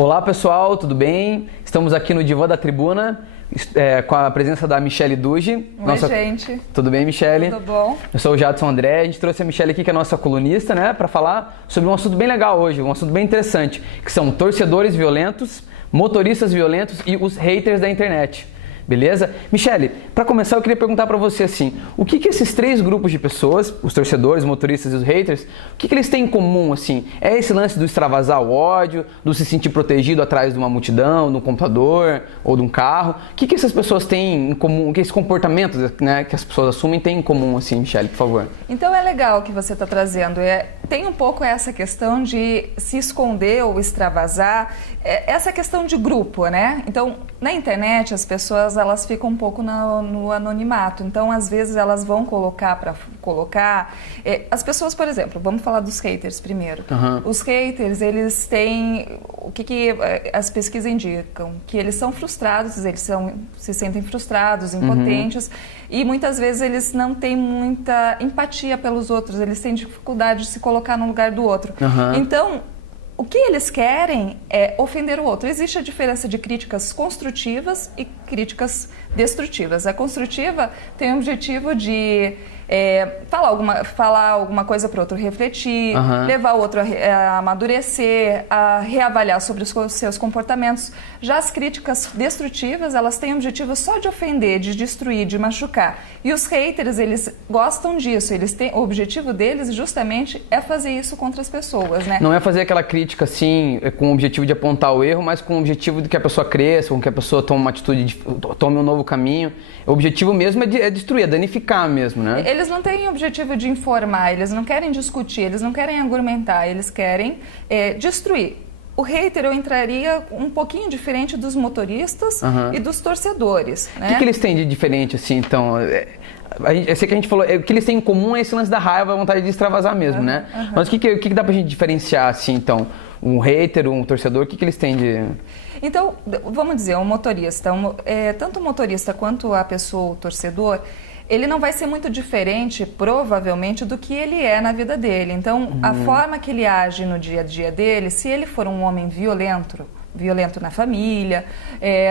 Olá pessoal, tudo bem? Estamos aqui no Divã da Tribuna com a presença da Michele Duge. Oi, gente. Tudo bem, Michele? Tudo bom? Eu sou o Jadson André. A gente trouxe a Michele aqui, que é a nossa colunista, né, para falar sobre um assunto bem legal hoje, um assunto bem interessante, que são torcedores violentos, motoristas violentos e os haters da internet. Beleza? Michele, para começar eu queria perguntar para você assim, o que esses três grupos de pessoas, os torcedores, os motoristas e os haters, o que eles têm em comum assim? É esse lance do extravasar o ódio, do se sentir protegido atrás de uma multidão, de um computador ou de um carro? O que essas pessoas têm em comum, que esses comportamentos, né, que as pessoas assumem têm em comum assim, Michele, por favor? Então é legal o que você está trazendo, tem um pouco essa questão de se esconder ou extravasar, essa questão de grupo, né? Então, na internet as pessoas elas ficam um pouco no anonimato, então às vezes elas vão colocar as pessoas, por exemplo, vamos falar dos haters primeiro. Os haters, eles têm, o que as pesquisas indicam? Que eles são frustrados, se sentem frustrados, impotentes, e muitas vezes eles não têm muita empatia pelos outros, eles têm dificuldade de se colocar no lugar do outro. Então, o que eles querem é ofender o outro. Existe a diferença de críticas construtivas e críticas destrutivas. A construtiva tem o objetivo de falar alguma coisa para o outro refletir, levar o outro a amadurecer, a reavaliar sobre os seus comportamentos. Já as críticas destrutivas, elas têm o objetivo só de ofender, de destruir, de machucar. E os haters, eles gostam disso. O objetivo deles justamente é fazer isso contra as pessoas, né? Não é fazer aquela crítica assim, com o objetivo de apontar o erro, mas com o objetivo de que a pessoa cresça, com que a pessoa tome uma atitude, tome um novo caminho. O objetivo mesmo é destruir, é danificar mesmo, né? Eles não têm objetivo de informar, eles não querem discutir, eles não querem argumentar, eles querem destruir. O hater eu entraria um pouquinho diferente dos motoristas e dos torcedores, né? O que eles têm de diferente, assim, então? Eu sei que a gente falou, o que eles têm em comum é esse lance da raiva, a vontade de extravasar mesmo, né? Mas o que dá pra gente diferenciar, assim, então? Um hater, um torcedor, o que eles têm de... Então, vamos dizer, um motorista, tanto o motorista quanto a pessoa, o torcedor, ele não vai ser muito diferente, provavelmente, do que ele é na vida dele. Então, a forma que ele age no dia a dia dele, se ele for um homem violento na família,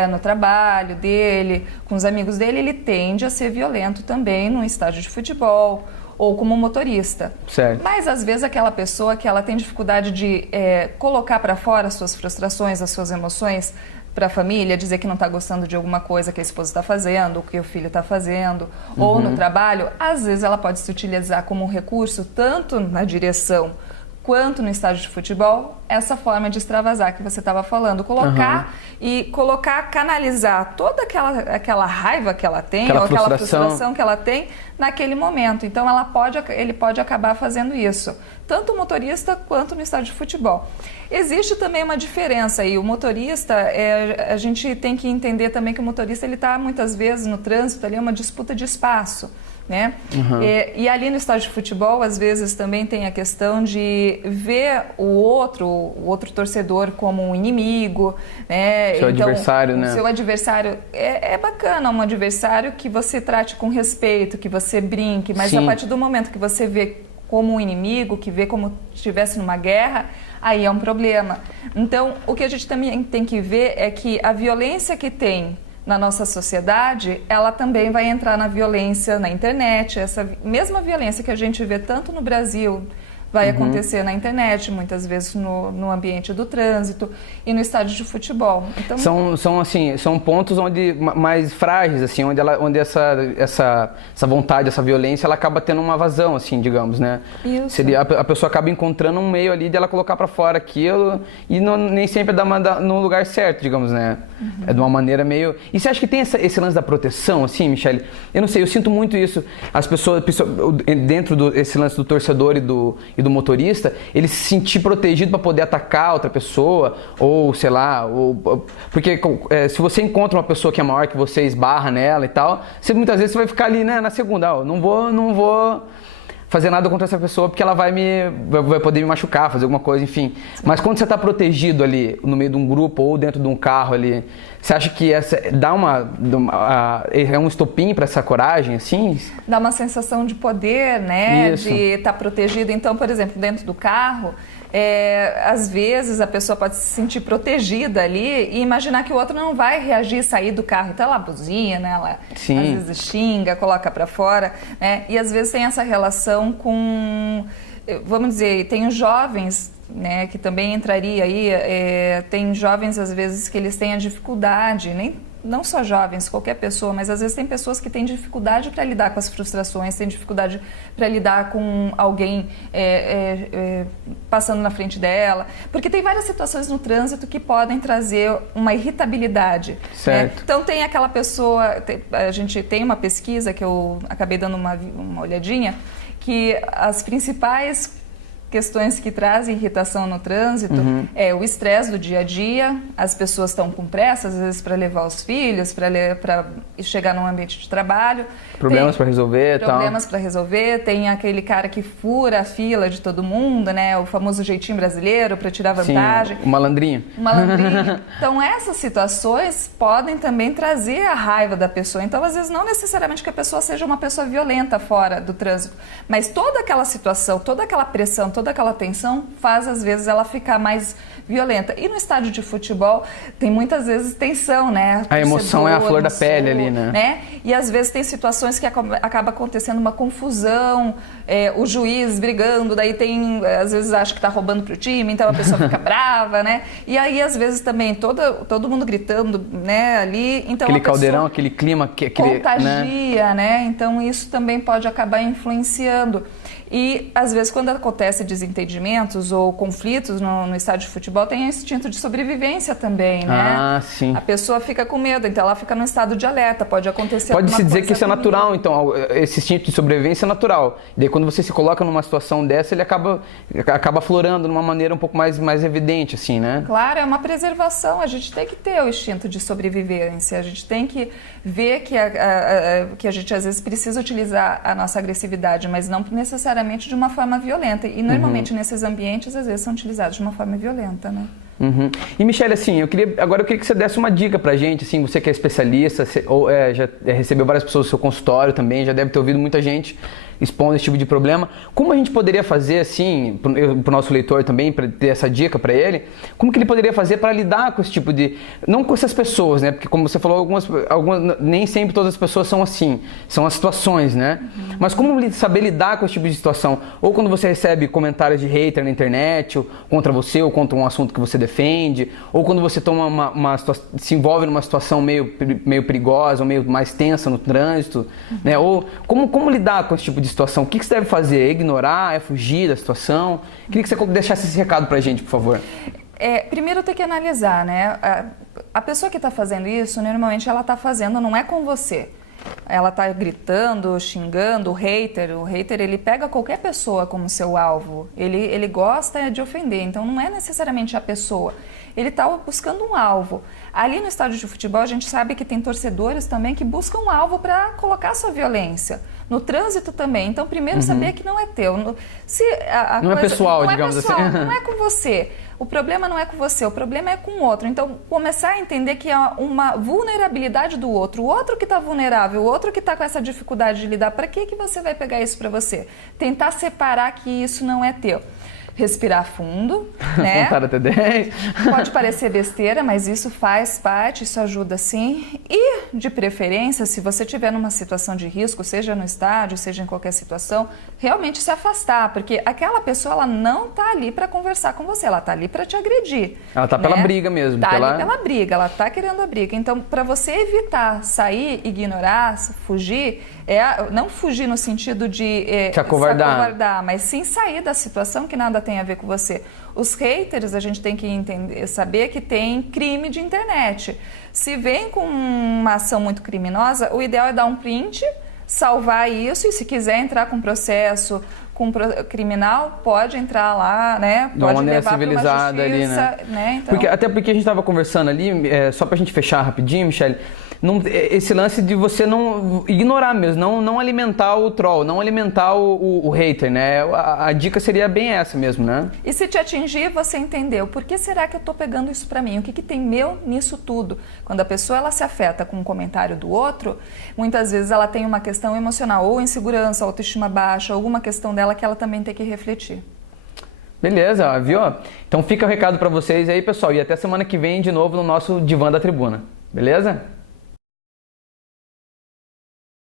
no trabalho dele, com os amigos dele, ele tende a ser violento também no estádio de futebol ou como motorista. Certo. Mas às vezes aquela pessoa que ela tem dificuldade de colocar para fora as suas frustrações, as suas emoções para a família, dizer que não está gostando de alguma coisa que a esposa está fazendo, ou que o filho está fazendo, ou no trabalho, às vezes ela pode se utilizar como um recurso, tanto na direção quanto no estádio de futebol, essa forma de extravasar que você estava falando, canalizar toda aquela raiva que ela tem, ou aquela frustração que ela tem naquele momento. Então ele pode acabar fazendo isso, tanto o motorista quanto no estádio de futebol. Existe também uma diferença aí, o motorista, a gente tem que entender também que o motorista ele está muitas vezes no trânsito, ali é uma disputa de espaço, né? E ali no estádio de futebol, às vezes também tem a questão de ver o outro torcedor como um inimigo, né? Seu adversário, né? O seu adversário é bacana, um adversário que você trate com respeito, que você brinque, mas a partir do momento que você vê como um inimigo, que vê como se estivesse numa guerra, aí é um problema. Então, o que a gente também tem que ver é que a violência que tem na nossa sociedade, ela também vai entrar na violência na internet. Essa mesma violência que a gente vê tanto no Brasil vai acontecer na internet, muitas vezes no ambiente do trânsito e no estádio de futebol. Então, são pontos mais frágeis, assim, onde essa vontade, essa violência, ela acaba tendo uma vazão, assim, digamos, né? Isso. A pessoa acaba encontrando um meio ali de ela colocar para fora aquilo e nem sempre dá no lugar certo, digamos, né? É de uma maneira meio... E você acha que tem esse lance da proteção, assim, Michele? Eu não sei, eu sinto muito isso. As pessoas dentro desse lance do torcedor e do motorista, ele se sentir protegido para poder atacar outra pessoa, ou sei lá, porque se você encontra uma pessoa que é maior que você, esbarra nela e tal, muitas vezes você vai ficar ali, né, na segunda, não vou fazer nada contra essa pessoa porque ela vai poder me machucar, fazer alguma coisa, enfim. Mas quando você está protegido ali no meio de um grupo ou dentro de um carro ali, você acha que é um estopim para essa coragem, assim? Dá uma sensação de poder, né? Isso. De estar protegido. Então, por exemplo, dentro do carro, Às vezes a pessoa pode se sentir protegida ali e imaginar que o outro não vai reagir, sair do carro. Então ela buzina, ela Sim. às vezes xinga, coloca para fora, né? E às vezes tem essa relação com, vamos dizer, tem os jovens, né, que também entraria aí, tem jovens às vezes que eles têm a dificuldade, não só jovens, qualquer pessoa, mas às vezes tem pessoas que têm dificuldade para lidar com as frustrações, têm dificuldade para lidar com alguém passando na frente dela, porque tem várias situações no trânsito que podem trazer uma irritabilidade. Certo. Né? Então tem aquela pessoa, a gente tem uma pesquisa que eu acabei dando uma olhadinha, que as principais questões que trazem irritação no trânsito é o estresse do dia a dia, as pessoas estão com pressa, às vezes, para levar os filhos, para chegar num ambiente de trabalho. Problemas para resolver, Problemas para resolver, tem aquele cara que fura a fila de todo mundo, né? O famoso jeitinho brasileiro para tirar vantagem. Sim, o malandrinho. O malandrinho. Então, essas situações podem também trazer a raiva da pessoa. Então, às vezes, não necessariamente que a pessoa seja uma pessoa violenta fora do trânsito, mas toda aquela situação, toda aquela pressão, toda aquela tensão faz, às vezes, ela ficar mais violenta. E no estádio de futebol tem muitas vezes tensão, né? A emoção é a flor da pele ali, né? E às vezes tem situações que acaba acontecendo uma confusão, o juiz brigando, daí às vezes acha que tá roubando pro time, então a pessoa fica brava, né? E aí às vezes também todo mundo gritando, né, ali, então aquele caldeirão, aquele clima que contagia, né? Então isso também pode acabar influenciando. E, às vezes, quando acontece desentendimentos ou conflitos no estádio de futebol, tem o instinto de sobrevivência também, né? Ah, sim. A pessoa fica com medo, então ela fica no estado de alerta, pode acontecer alguma coisa. Pode-se dizer que isso é natural, então, esse instinto de sobrevivência é natural. E daí, quando você se coloca numa situação dessa, ele acaba aflorando de uma maneira um pouco mais evidente, assim, né? Claro, é uma preservação, a gente tem que ter o instinto de sobrevivência, a gente tem que ver que a gente, às vezes, precisa utilizar a nossa agressividade, mas não necessariamente de uma forma violenta. E normalmente nesses ambientes, às vezes, são utilizados de uma forma violenta, né? E Michele, assim, agora eu queria que você desse uma dica pra gente, assim, você que é especialista, já recebeu várias pessoas do seu consultório também, já deve ter ouvido muita gente expondo esse tipo de problema. Como a gente poderia fazer, assim, pro nosso leitor também, para ter essa dica para ele, como que ele poderia fazer para lidar com esse tipo de... Não com essas pessoas, né? Porque como você falou, algumas nem sempre todas as pessoas são assim, são as situações, né? Mas como saber lidar com esse tipo de situação? Ou quando você recebe comentários de hater na internet, ou contra você, ou contra um assunto que você defende, ou quando você toma se envolve numa situação meio perigosa, ou meio mais tensa no trânsito, né? Ou como lidar com esse tipo de situação? O que você deve fazer? É ignorar? É fugir da situação? Queria que você deixasse esse recado pra gente, por favor. Primeiro tem que analisar, né? A pessoa que está fazendo isso, normalmente ela está fazendo, não é com você. Ela está gritando, xingando, o hater ele pega qualquer pessoa como seu alvo, ele gosta de ofender, então não é necessariamente a pessoa, ele está buscando um alvo. Ali no estádio de futebol a gente sabe que tem torcedores também que buscam um alvo para colocar sua violência. No trânsito também, então primeiro saber que não é teu. Não é pessoal, digamos assim. Não é com você. O problema não é com você, o problema é com o outro. Então, começar a entender que é uma vulnerabilidade do outro. O outro que está vulnerável, o outro que está com essa dificuldade de lidar, para que você vai pegar isso para você? Tentar separar que isso não é teu. Respirar fundo, né? Contar até 10. Pode parecer besteira, mas isso faz parte, isso ajuda sim. E, de preferência, se você estiver numa situação de risco, seja no estádio, seja em qualquer situação, realmente se afastar, porque aquela pessoa ela não está ali para conversar com você, ela está ali para te agredir. Ela está pela briga mesmo. Está ali pela briga, ela está querendo a briga. Então, para você evitar sair, ignorar, fugir, não fugir no sentido de se acovardar, mas sim sair da situação que nada tem a ver com você. Os haters, a gente tem que saber que tem crime de internet. Se vem com uma ação muito criminosa, o ideal é dar um print, salvar isso e se quiser entrar com processo criminal, pode entrar lá, né? De uma maneira civilizada ali, né? Então... Até porque a gente estava conversando ali, só pra gente fechar rapidinho, Michele, esse lance de você não ignorar mesmo, não alimentar o troll, não alimentar o hater, né? A dica seria bem essa mesmo, né? E se te atingir, você entendeu. Por que será que eu tô pegando isso pra mim? O que tem meu nisso tudo? Quando a pessoa ela se afeta com um comentário do outro, muitas vezes ela tem uma questão emocional, ou insegurança, autoestima baixa, alguma questão dela que ela também tem que refletir. Beleza, ó, viu? Então fica o recado pra vocês aí, pessoal. E até semana que vem de novo no nosso Divã da Tribuna. Beleza?